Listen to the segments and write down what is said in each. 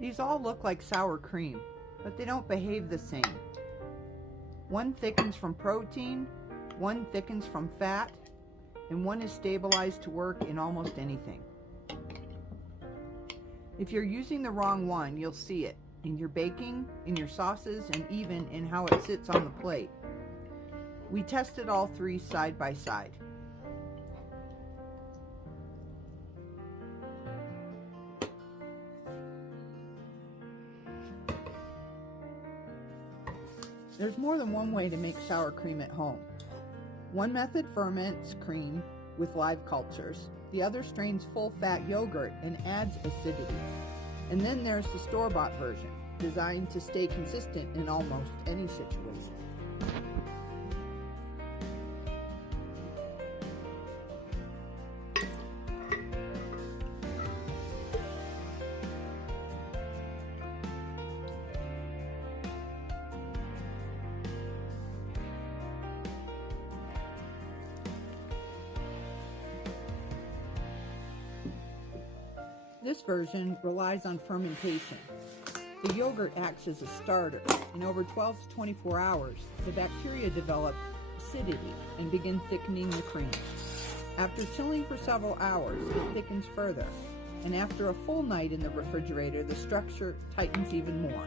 These all look like sour cream, but they don't behave the same. One thickens from protein, one thickens from fat, and one is stabilized to work in almost anything. If you're using the wrong one, you'll see it in your baking, in your sauces, and even in how it sits on the plate. We tested all three side by side. There's more than one way to make sour cream at home. One method ferments cream with live cultures. The other strains full-fat yogurt and adds acidity. And then there's the store-bought version, designed to stay consistent in almost any situation. This version relies on fermentation. The yogurt acts as a starter. In over 12 to 24 hours, the bacteria develop acidity and begin thickening the cream. After chilling for several hours, it thickens further, and after a full night in the refrigerator, the structure tightens even more.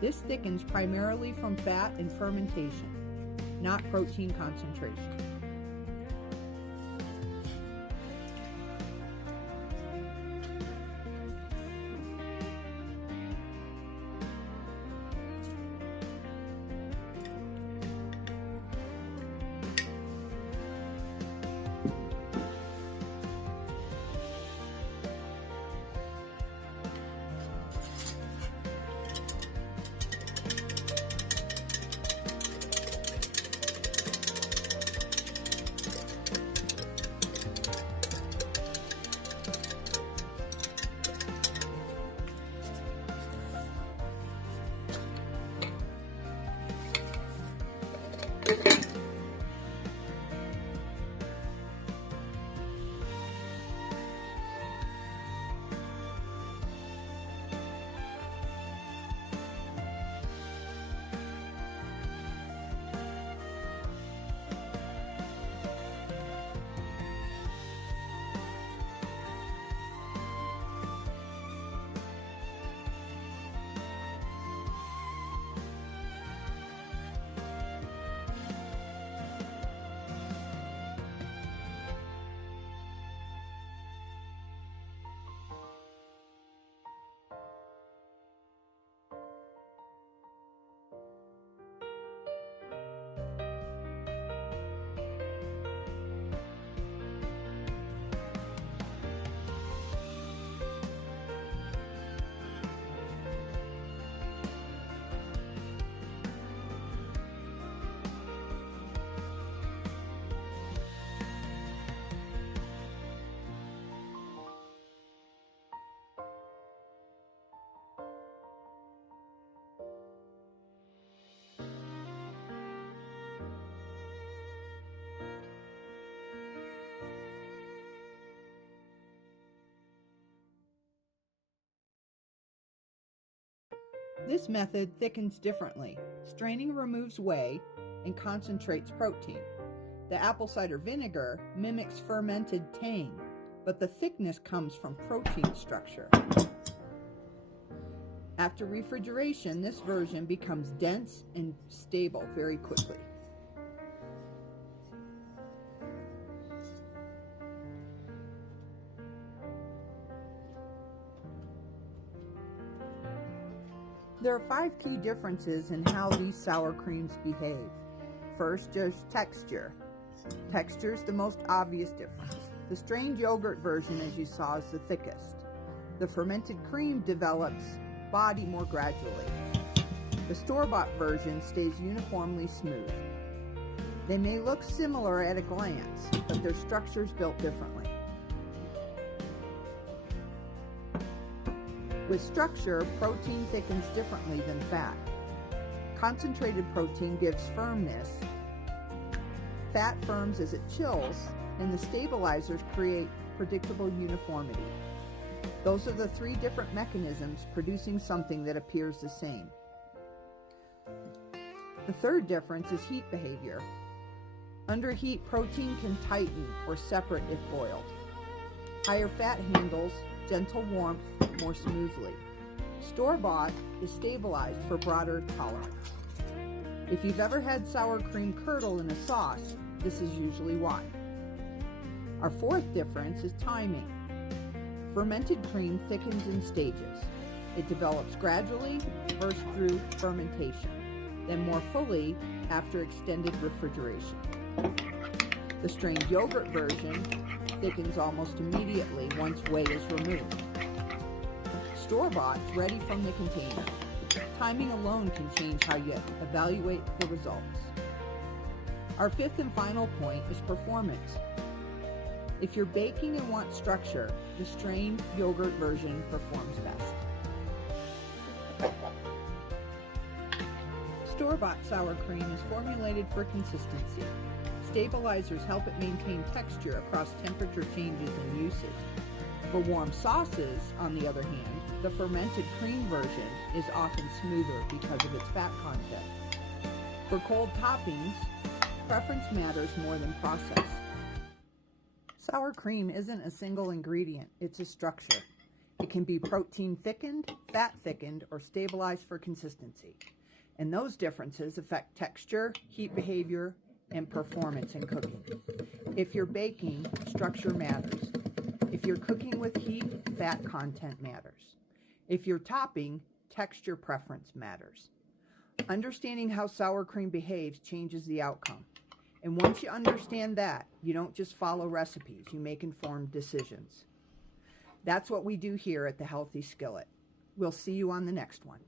This thickens primarily from fat and fermentation, not protein concentration. This method thickens differently. Straining removes whey and concentrates protein. The apple cider vinegar mimics fermented tang, but the thickness comes from protein structure. After refrigeration, this version becomes dense and stable very quickly. There are 5 key differences in how these sour creams behave. First, there's texture. Texture is the most obvious difference. The strained yogurt version, as you saw, is the thickest. The fermented cream develops body more gradually. The store-bought version stays uniformly smooth. They may look similar at a glance, but their structure is built differently. With structure, protein thickens differently than fat. Concentrated protein gives firmness. Fat firms as it chills, and the stabilizers create predictable uniformity. Those are the three different mechanisms producing something that appears the same. The third difference is heat behavior. Under heat, protein can tighten or separate if boiled. Higher fat handles gentle warmth more smoothly. Store-bought is stabilized for broader tolerance. If you've ever had sour cream curdle in a sauce, this is usually why. Our fourth difference is timing. Fermented cream thickens in stages. It develops gradually, first through fermentation, then more fully after extended refrigeration. The strained yogurt version thickens almost immediately once whey is removed. Store-bought is ready from the container. Timing alone can change how you evaluate the results. Our fifth and final point is performance. If you're baking and want structure, the strained yogurt version performs best. Store-bought sour cream is formulated for consistency. Stabilizers help it maintain texture across temperature changes and usage. For warm sauces, on the other hand, the fermented cream version is often smoother because of its fat content. For cold toppings, preference matters more than process. Sour cream isn't a single ingredient, it's a structure. It can be protein thickened, fat thickened, or stabilized for consistency. And those differences affect texture, heat behavior, and performance in cooking. If you're baking, structure matters. If you're cooking with heat, fat content matters. If you're topping, texture preference matters. Understanding how sour cream behaves changes the outcome. And once you understand that, you don't just follow recipes, you make informed decisions. That's what we do here at the Healthy Skillet. We'll see you on the next one.